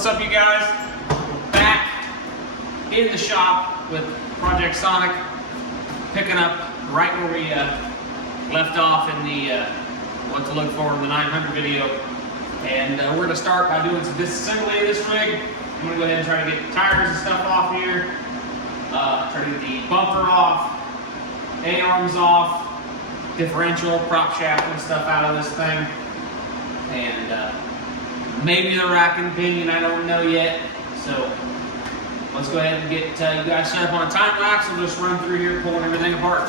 What's up, you guys? Back in the shop with Project Sonic, picking up right where we left off in the what to look for in the 900 video. And we're going to start by doing some disassembly of this rig. I'm going to go ahead and try to get tires and stuff off here. Try to get the bumper off, A-arms off, differential, prop shaft and stuff out of this thing. And maybe the rack and pinion, I don't know yet. So let's go ahead and get you guys set up on a time lapse. We'll just run through here pulling everything apart.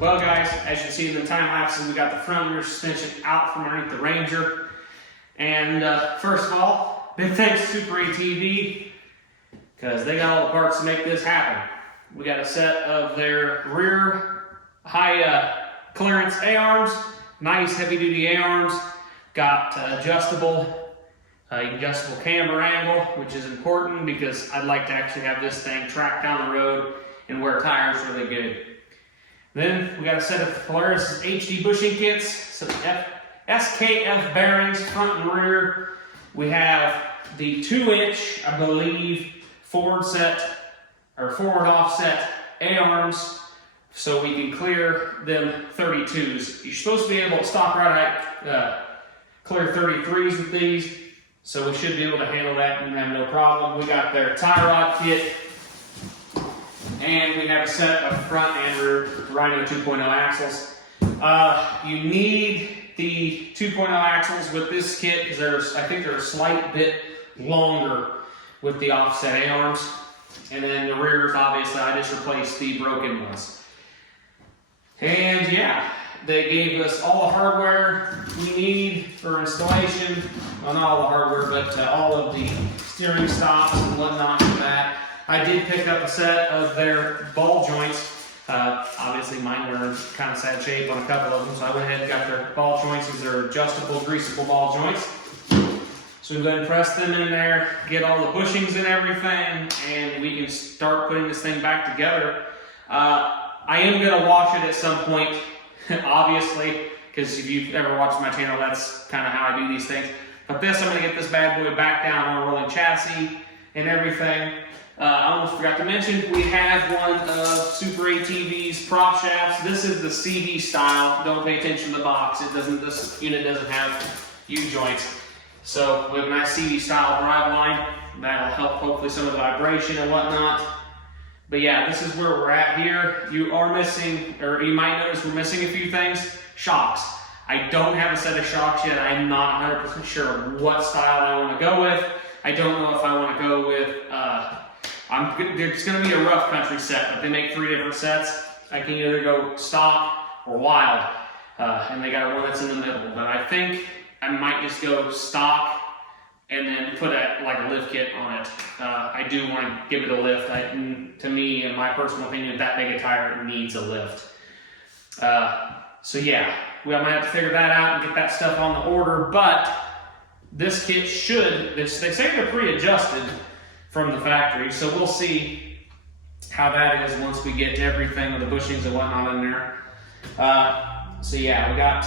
Well guys, as you see in the time lapses, we got the front rear suspension out from underneath the Ranger. And first of all, big thanks to Super ATV, because they got all the parts to make this happen. We got a set of their rear high clearance A-arms, nice heavy duty A-arms, got adjustable camber angle, which is important because I'd like to actually have this thing track down the road and wear tires really good. Then we got a set of Polaris HD bushing kits, some SKF bearings front and rear. We have the 2-inch, I believe, forward offset A-arms, so we can clear them 32s. You're supposed to be able to stop right at clear 33s with these, so we should be able to handle that and have no problem. We got their tie rod kit. And we have a set of front and rear Rhino 2.0 axles. You need the 2.0 axles with this kit because I think they're a slight bit longer with the offset A-arms. And then the rears, obviously, I just replaced the broken ones. And yeah, they gave us all the hardware we need for installation. Well, not all the hardware, but all of the steering stops and whatnot for that. I did pick up a set of their ball joints. Obviously mine were in kind of sad shape on a couple of them, so I went ahead and got their ball joints. These are adjustable, greasable ball joints. So we go ahead and press them in there, get all the bushings and everything, and we can start putting this thing back together. I am going to wash it at some point, obviously, because if you've ever watched my channel, that's kind of how I do these things. But this, I'm going to get this bad boy back down on a rolling chassis and everything. I almost forgot to mention, we have one of Super ATV's prop shafts. This is the CD style. Don't pay attention to the box. This unit doesn't have U-joints. So we have a nice CD style drive line. That'll help hopefully some of the vibration and whatnot. But yeah, this is where we're at here. You are missing, or you might notice we're missing a few things. Shocks. I don't have a set of shocks yet. I'm not 100% sure what style I want to go with. I don't know if I want to go with there's going to be a rough country set, but they make 3 different sets. I can either go stock or wild, and they got one that's in the middle. But I think I might just go stock and then put like a lift kit on it. I do want to give it a lift. To me, in my personal opinion, that big a tire, it needs a lift. So yeah, we might have to figure that out and get that stuff on the order. But this kit they say they're pre-adjusted from the factory, so we'll see how that is once we get everything with the bushings and whatnot in there. So yeah, we got,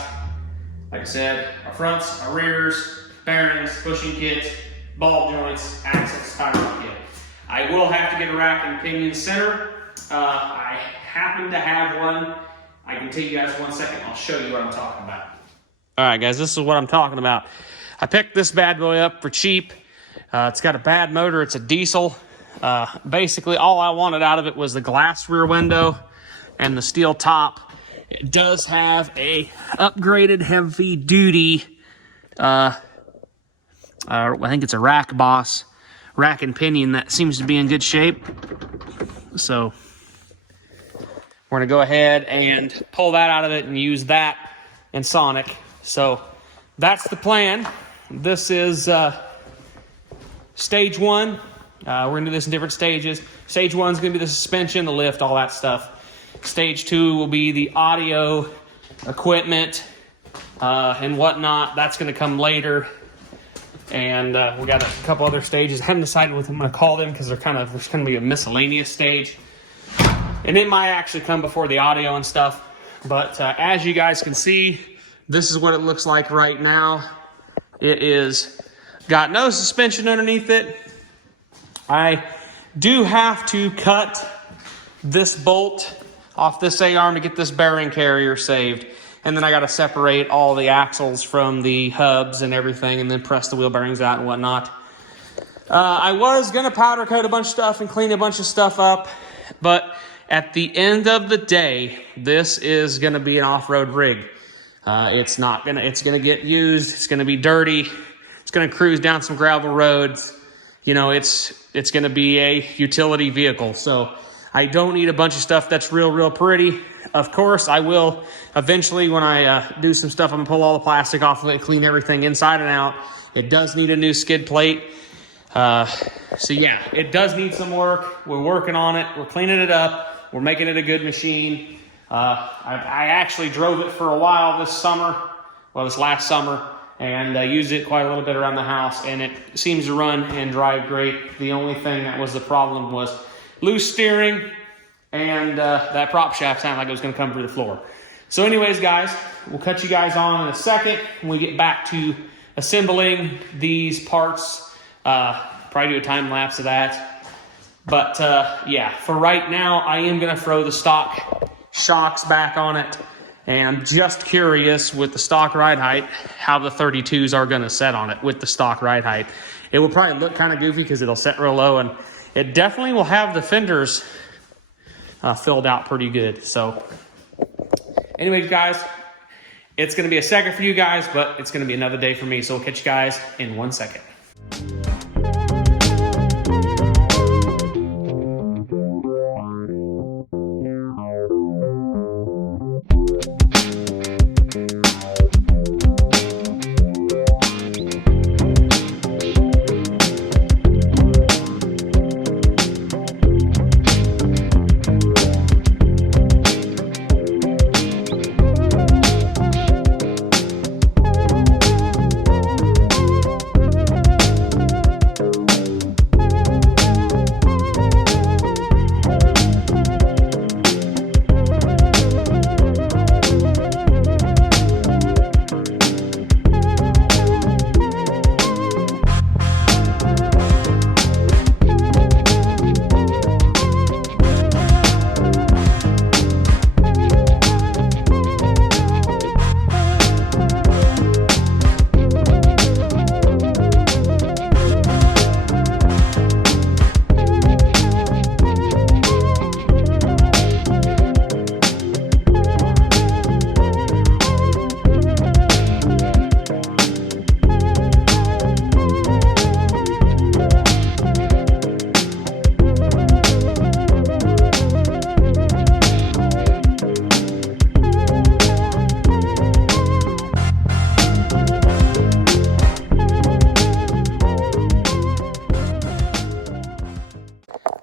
like I said, our fronts, our rears, bearings, bushing kit, ball joints, axles, tie rod kit. I will have to get a rack and pinion center. I happen to have one. I can take you guys 1 second. I'll show you what I'm talking about. All right, guys, this is what I'm talking about. I picked this bad boy up for cheap. It's got a bad motor. It's a diesel. Basically, all I wanted out of it was the glass rear window and the steel top. It does have a upgraded heavy duty, I think it's a Rack Boss rack and pinion that seems to be in good shape. So we're gonna go ahead and pull that out of it and use that in Sonic. So that's the plan. This is stage one. We're gonna do this in different stages. Stage one is gonna be the suspension, the lift, all that stuff. Stage two will be the audio equipment and whatnot. That's gonna come later. And we got a couple other stages. I haven't decided what I'm gonna call them because there's gonna be a miscellaneous stage. And it might actually come before the audio and stuff. But as you guys can see, this is what it looks like right now. It is got no suspension underneath it. I do have to cut this bolt off this A-arm to get this bearing carrier saved. And then I got to separate all the axles from the hubs and everything and then press the wheel bearings out and whatnot. I was going to powder coat a bunch of stuff and clean a bunch of stuff up. But at the end of the day, this is going to be an off-road rig. It's going to get used. It's going to be dirty. It's going to cruise down some gravel roads. You know, it's going to be a utility vehicle. So I don't need a bunch of stuff that's real pretty. Of course, I will eventually, when I do some stuff, I'm going to pull all the plastic off of it, clean everything inside and out. It does need a new skid plate. So yeah, it does need some work. We're working on it. We're cleaning it up. We're making it a good machine. I actually drove it for a while this last summer, and I used it quite a little bit around the house, and it seems to run and drive great. The only thing that was the problem was loose steering, and that prop shaft sounded like it was going to come through the floor. So anyways, guys, we'll cut you guys on in a second when we get back to assembling these parts. Probably do a time lapse of that. But yeah, for right now, I am going to throw the stock shocks back on it. And I'm just curious with the stock ride height, how the 32s are going to set on it with the stock ride height. It will probably look kind of goofy because it'll set real low, and it definitely will have the fenders filled out pretty good. So anyways, guys, it's going to be a second for you guys, but it's going to be another day for me. So we'll catch you guys in 1 second.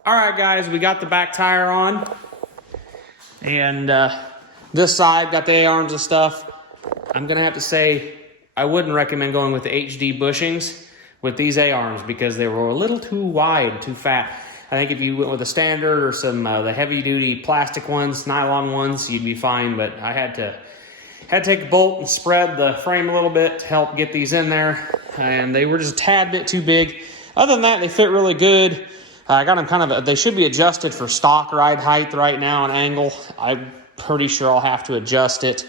All right, guys, we got the back tire on, and this side got the A-arms and stuff. I'm gonna have to say I wouldn't recommend going with the HD bushings with these A-arms because they were a little too wide, too fat. I think if you went with a standard or some the heavy-duty plastic ones, nylon ones, you'd be fine. But I had to take a bolt and spread the frame a little bit to help get these in there, and they were just a tad bit too big. Other than that, they fit really good. I got them they should be adjusted for stock ride height right now and angle. I'm pretty sure I'll have to adjust it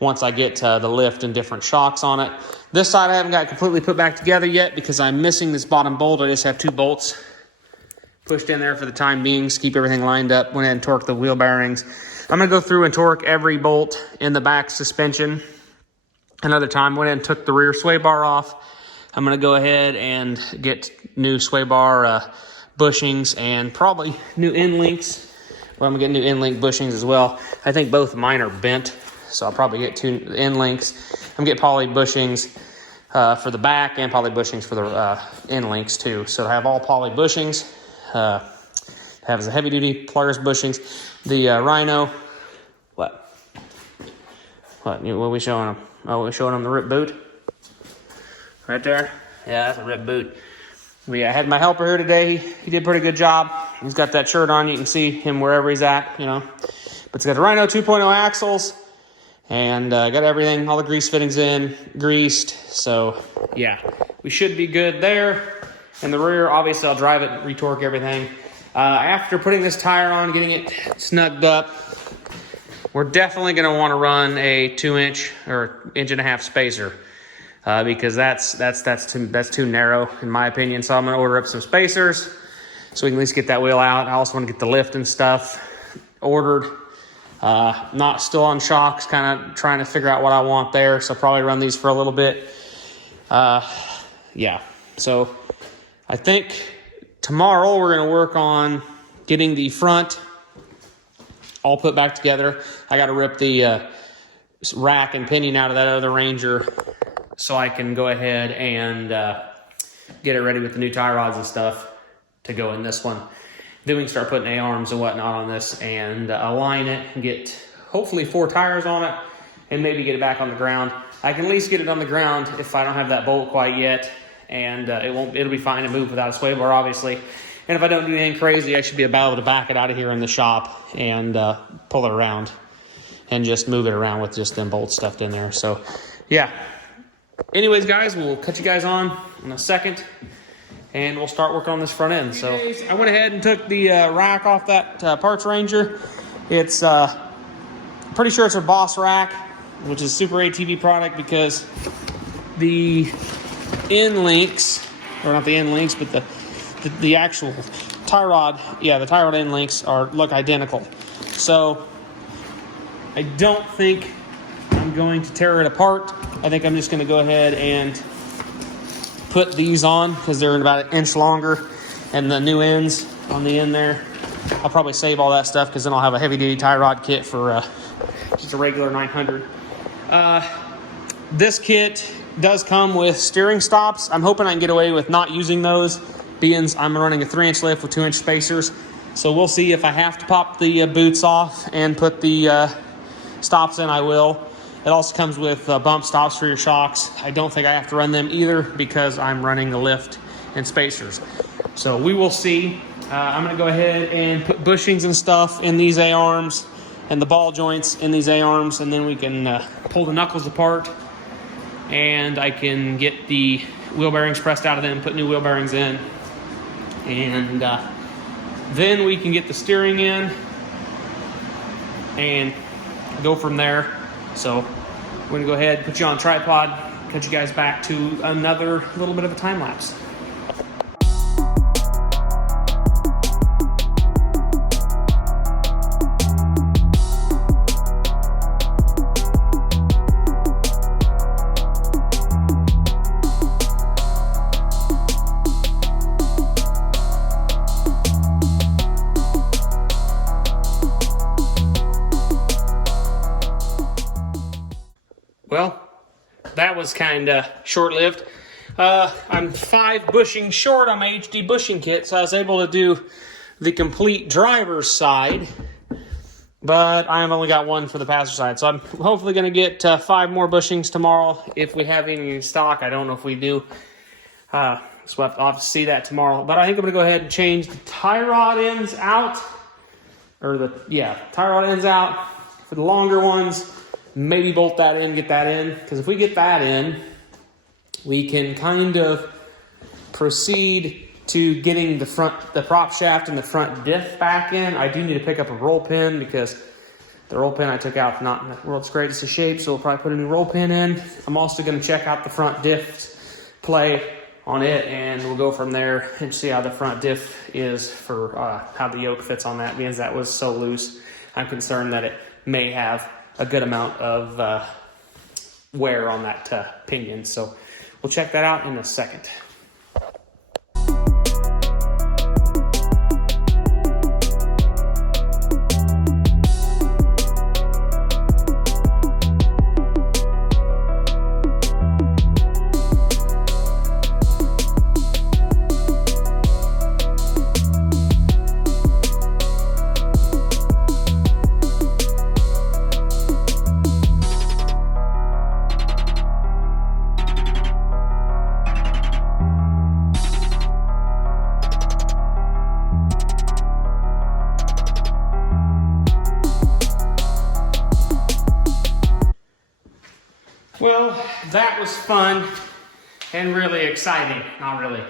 once I get the lift and different shocks on it. This side I haven't got completely put back together yet because I'm missing this bottom bolt. I just have 2 bolts pushed in there for the time being, keep everything lined up. Went ahead and torqued the wheel bearings. I'm going to go through and torque every bolt in the back suspension. Another time, went ahead and took the rear sway bar off. I'm going to go ahead and get new sway bar bushings and probably new end links. Well, I'm going to get new end link bushings as well. I think both of mine are bent, so I'll probably get 2 end links. I'm going to get poly bushings for the back and poly bushings for the end links too. So I have all poly bushings. Have the heavy duty Polaris bushings. The Rhino. What are we showing them? Oh, we're showing them the rip boot. Right there. Yeah, that's a rip boot. I had my helper here today. He did a pretty good job. He's got that shirt on. You can see him wherever he's at, you know. But it's got the Rhino 2.0 axles. And got everything, all the grease fittings in, greased. So, yeah, we should be good there. And the rear, obviously, I'll drive it, retorque everything. After putting this tire on, getting it snugged up, we're definitely going to want to run a 2-inch or 1.5 inch spacer because that's too narrow in my opinion. So I'm going to order up some spacers so we can at least get that wheel out. I also want to get the lift and stuff ordered. Not still on shocks, kind of trying to figure out what I want there. So probably run these for a little bit. Yeah. So I think tomorrow we're going to work on getting the front all put back together. I got to rip the rack and pinion out of that other Ranger so I can go ahead and get it ready with the new tie rods and stuff to go in this one. Then we can start putting A-arms and whatnot on this and align it and get hopefully 4 tires on it and maybe get it back on the ground. I can at least get it on the ground if I don't have that bolt quite yet, and it'll be fine to move without a sway bar, obviously. And if I don't do anything crazy, I should be able to back it out of here in the shop and pull it around and just move it around with just them bolts stuffed in there. So, yeah. Anyways, guys, we'll cut you guys on in a second, and we'll start working on this front end. So I went ahead and took the rack off that parts Ranger. It's pretty sure it's a Boss rack, which is a super ATV product because the end links, or not the end links, but the actual tie rod, yeah, the tie rod end links look identical. So I don't think I'm going to tear it apart. I think I'm just going to go ahead and put these on because they're about 1 inch longer, and the new ends on the end there. I'll probably save all that stuff because then I'll have a heavy duty tie rod kit for just a regular 900. This kit does come with steering stops. I'm hoping I can get away with not using those, being I'm running a 3-inch lift with 2-inch spacers. So we'll see if I have to pop the boots off and put the stops in, I will. It also comes with bump stops for your shocks. I don't think I have to run them either because I'm running the lift and spacers. So we will see. I'm going to go ahead and put bushings and stuff in these A-arms and the ball joints in these A-arms, and then we can pull the knuckles apart, and I can get the wheel bearings pressed out of them, put new wheel bearings in, and then we can get the steering in and go from there. So we're going to go ahead, put you on tripod, cut you guys back to another little bit of a time lapse. Well, that was kind of short-lived. I'm 5 bushings short on my HD bushing kit, so I was able to do the complete driver's side, but I've only got 1 for the passenger side. So I'm hopefully going to get 5 more bushings tomorrow if we have any in stock. I don't know if we do. So I'll have to see that tomorrow. But I think I'm going to go ahead and change the tie rod ends out, tie rod ends out for the longer ones. Maybe bolt that in, get that in, because if we get that in, we can kind of proceed to getting the prop shaft and the front diff back in. I do need to pick up a roll pin because the roll pin I took out is not in the world's greatest of shape, so we'll probably put a new roll pin in. I'm also going to check out the front diff play on it, and we'll go from there and see how the front diff is for how the yoke fits on that, because that was so loose. I'm concerned that it may have a good amount of wear on that pinion. So we'll check that out in a second. Well, that was fun and really exciting. Not really.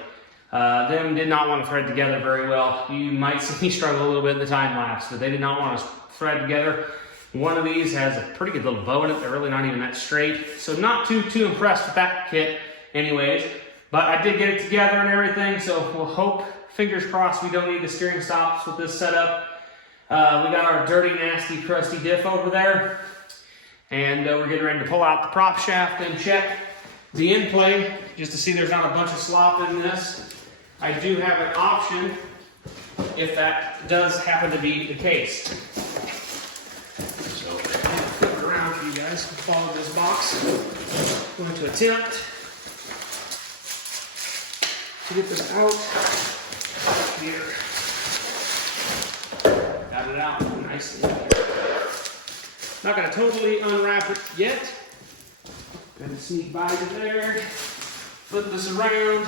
Them did not want to thread together very well. You might see me struggle a little bit in the time lapse, but they did not want to thread together. One of these has a pretty good little bow in it. They're really not even that straight. So not too impressed with that kit anyways. But I did get it together and everything, so we'll hope, fingers crossed, we don't need the steering stops with this setup. We got our dirty, nasty, crusty diff over there. And we're getting ready to pull out the prop shaft and check the in play just to see there's not a bunch of slop in this. I do have an option if that does happen to be the case. So I'll flip it around for you guys to follow this box. I'm going to attempt to get this out here. Got it out nicely here. Not going to totally unwrap it yet. Going to sneak by to there. Flip this around.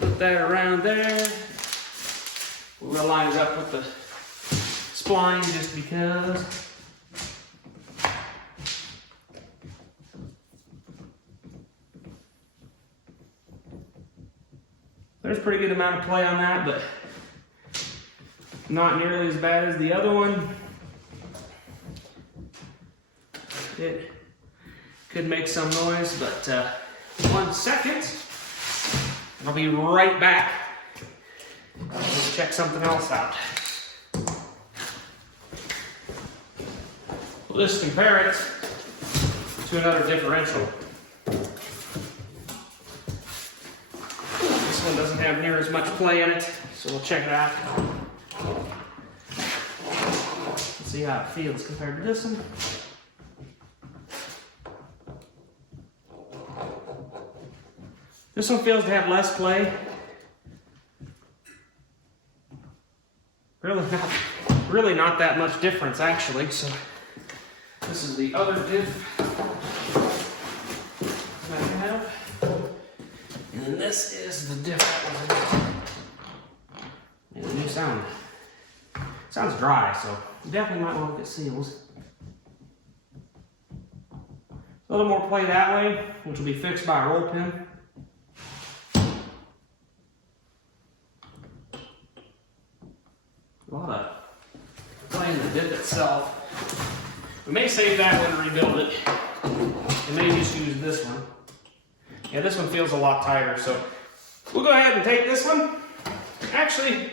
Put that around there. We'll line it up with the spline just because. There's a pretty good amount of play on that, but not nearly as bad as the other one. It could make some noise, but 1 second. I'll be right back. Let's check something else out. We'll just compare it to another differential. This one doesn't have near as much play in it, so we'll check it out. Let's see how it feels compared to this one. This one feels to have less play. Really not that much difference actually. So this is the other diff that I have. And this is the diff that was in it. And the new sound. Sounds dry, so you definitely might want to look at seals. A little more play that way, which will be fixed by a roll pin. A lot of play in the diff itself. We may save that one and rebuild it. And maybe just use this one. Yeah, this one feels a lot tighter, so we'll go ahead and take this one. Actually,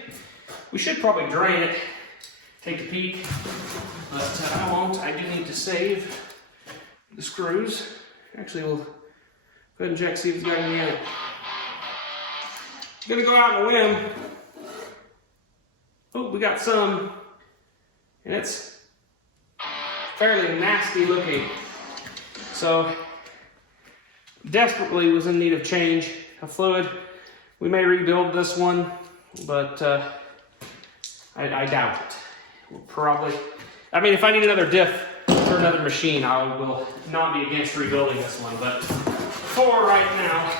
we should probably drain it, take a peek, but I won't. I do need to save the screws. Actually, we'll go ahead and check, see if it's got any in it. I'm gonna go out on a limb. Oh, we got some, and it's fairly nasty looking. So, desperately was in need of change of fluid. We may rebuild this one, but I doubt it. We'll probably, I mean, if I need another diff for another machine, I will not be against rebuilding this one, but for right now,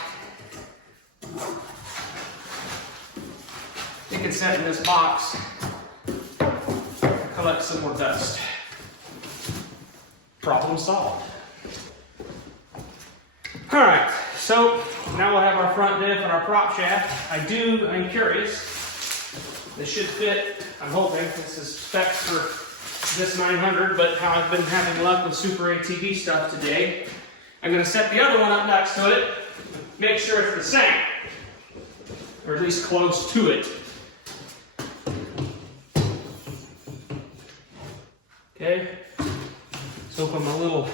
it can sit in this box and collect some more dust. Problem solved. All right, so now we'll have our front diff and our prop shaft. I'm curious. This should fit, I'm hoping. This is specs for this 900, but how I've been having luck with Super ATV stuff today. I'm gonna set the other one up next to it. make sure it's the same, or at least close to it. Okay, so if I'm a little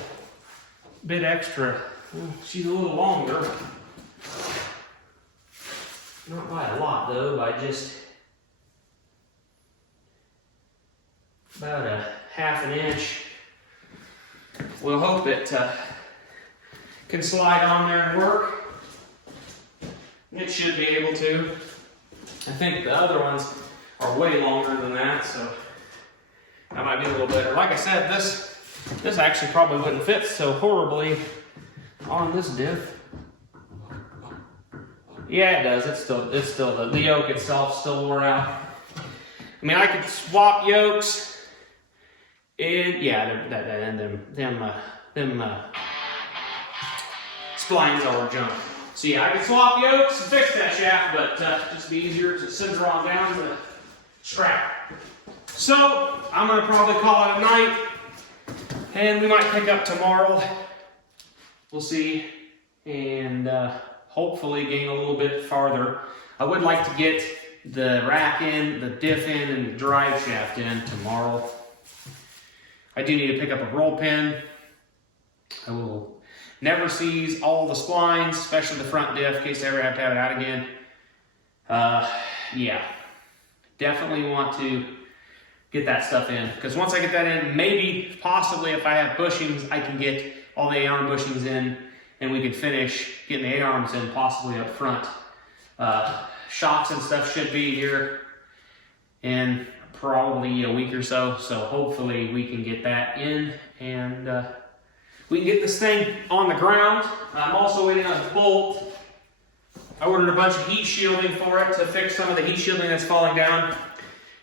bit extra, well, she's a little longer. Not by a lot though, by just about a ½ inch. We'll hope it can slide on there and work. It should be able to. I think the other ones are way longer than that, so that might be a little better. Like I said, this actually probably wouldn't fit so horribly on this diff. Yeah, it does. It's still the yoke itself still wore out. I mean, I could swap yokes, and yeah, them splines all junk. So yeah, I could swap yokes and fix that shaft, but just be easier to send her on down to the strap. So I'm gonna probably call it a night, and we might pick up tomorrow. We'll see, and hopefully gain a little bit farther. I would like to get the rack in, the diff in, and the drive shaft in tomorrow. I do need to pick up a roll pin. I will never seize all the splines, especially the front diff, in case I ever have to have it out again. Yeah, definitely want to get that stuff in, because once I get that in, maybe, possibly, if I have bushings, I can get all the A-arm bushings in, and we could finish getting the A-arms in, possibly up front. Shocks and stuff should be here in probably a week or so, so hopefully we can get that in, and we can get this thing on the ground. I'm also waiting on a bolt. I ordered a bunch of heat shielding for it to fix some of the heat shielding that's falling down.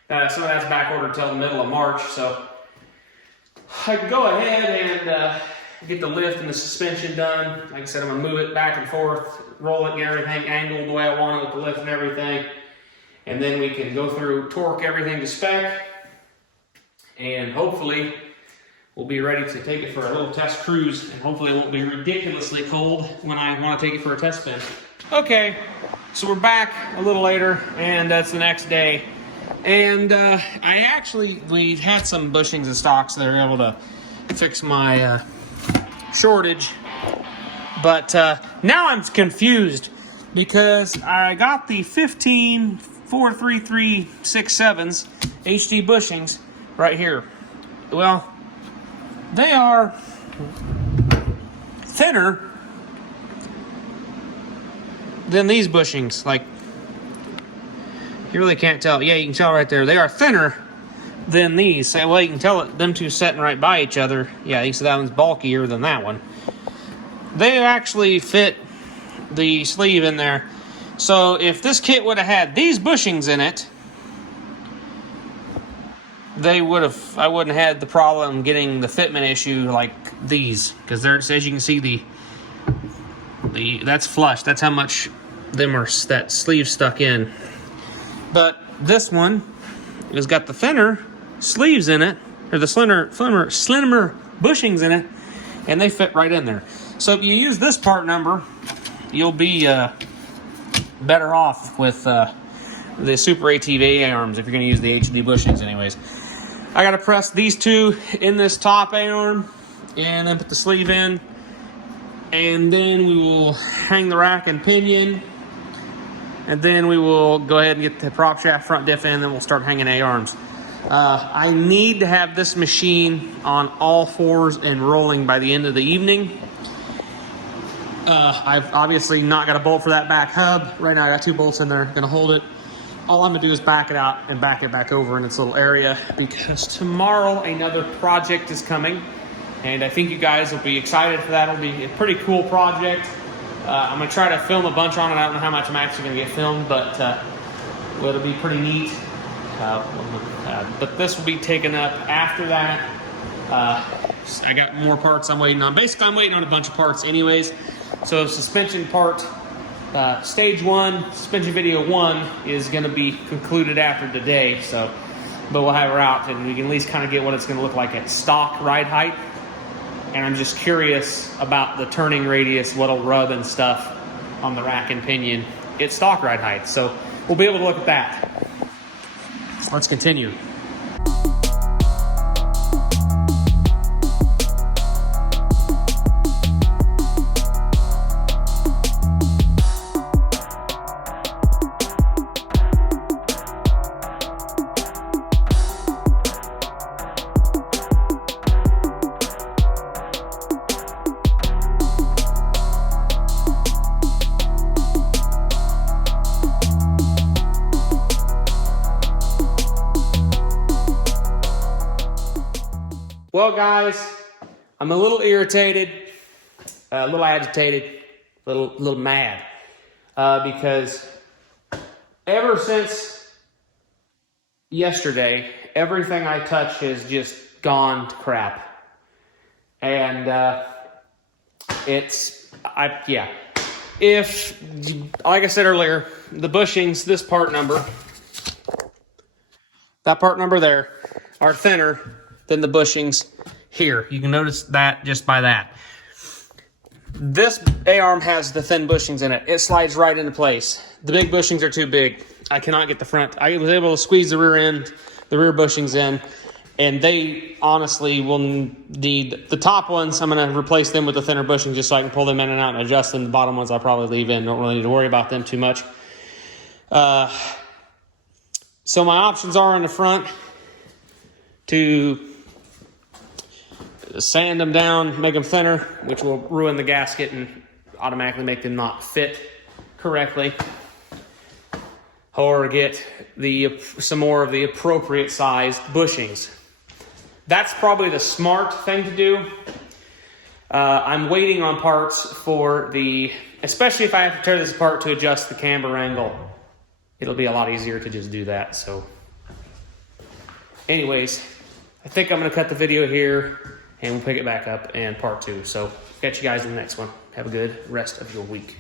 Some of that's back ordered till the middle of March, so I can go ahead and get the lift and the suspension done. Like I said, I'm gonna move it back and forth, roll it, get everything angled the way I want it with the lift and everything. And then we can go through, torque everything to spec, and hopefully we'll be ready to take it for a little test cruise, and hopefully it won't be ridiculously cold when I want to take it for a test spin. Okay, so we're back a little later, and that's the next day. And we had some bushings and stocks that are able to fix my shortage, but now I'm confused because I got the 15 43367s HD bushings right here. Well, they are thinner than these bushings. Like, you really can't tell. Yeah, you can tell right there. They are thinner than these. Well, you can tell it, them two sitting right by each other. Yeah, you see that one's bulkier than that one. They actually fit the sleeve in there. So if this kit would have had these bushings in it, I wouldn't have had the problem getting the fitment issue like these, because there it says, you can see that's flush. That's how much that sleeve stuck in. But this one has got the thinner sleeves in it, or the slimmer bushings in it, and they fit right in there. So if you use this part number, you'll be better off with the Super ATV arms if you're going to use the HD bushings anyways. I got to press these two in this top A-arm and then put the sleeve in, and then we will hang the rack and pinion, and then we will go ahead and get the prop shaft front diff in, and then we'll start hanging A-arms. I need to have this machine on all fours and rolling by the end of the evening. I've obviously not got a bolt for that back hub. Right now I got 2 bolts in there, gonna hold it. All I'm gonna do is back it out and back it back over in its little area, because tomorrow another project is coming, and I think you guys will be excited for that. It'll be a pretty cool project. I'm gonna try to film a bunch on it. I don't know how much I'm actually gonna get filmed, but it'll be pretty neat. But this will be taken up after that. I got more parts I'm waiting on. Basically, I'm waiting on a bunch of parts anyways. So suspension part, stage 1, suspension video 1 is going to be concluded after today. But we'll have her out, and we can at least kind of get what it's going to look like at stock ride height. And I'm just curious about the turning radius, what'll rub and stuff. on the rack and pinion, it's stock ride height. So we'll be able to look at that. Let's continue. Well, guys, I'm a little irritated, a little agitated, a little mad, because ever since yesterday, everything I touch has just gone to crap. And if, like I said earlier, the bushings, this part number, that part number there, are thinner than the bushings here. You can notice that just by that. This A-arm has the thin bushings in it. It slides right into place. The big bushings are too big. I cannot get the front. I was able to squeeze the rear end, the rear bushings in, and they honestly will need, the top ones, I'm going to replace them with the thinner bushings just so I can pull them in and out and adjust them. The bottom ones I'll probably leave in. Don't really need to worry about them too much. So my options are in the front to sand them down, make them thinner, which will ruin the gasket and automatically make them not fit correctly, or get some more of the appropriate sized bushings. That's probably the smart thing to do. I'm waiting on parts for especially if I have to tear this apart to adjust the camber angle. It'll be a lot easier to just do that. So anyways, I think I'm going to cut the video here and we'll pick it back up in part 2. So catch you guys in the next one. Have a good rest of your week.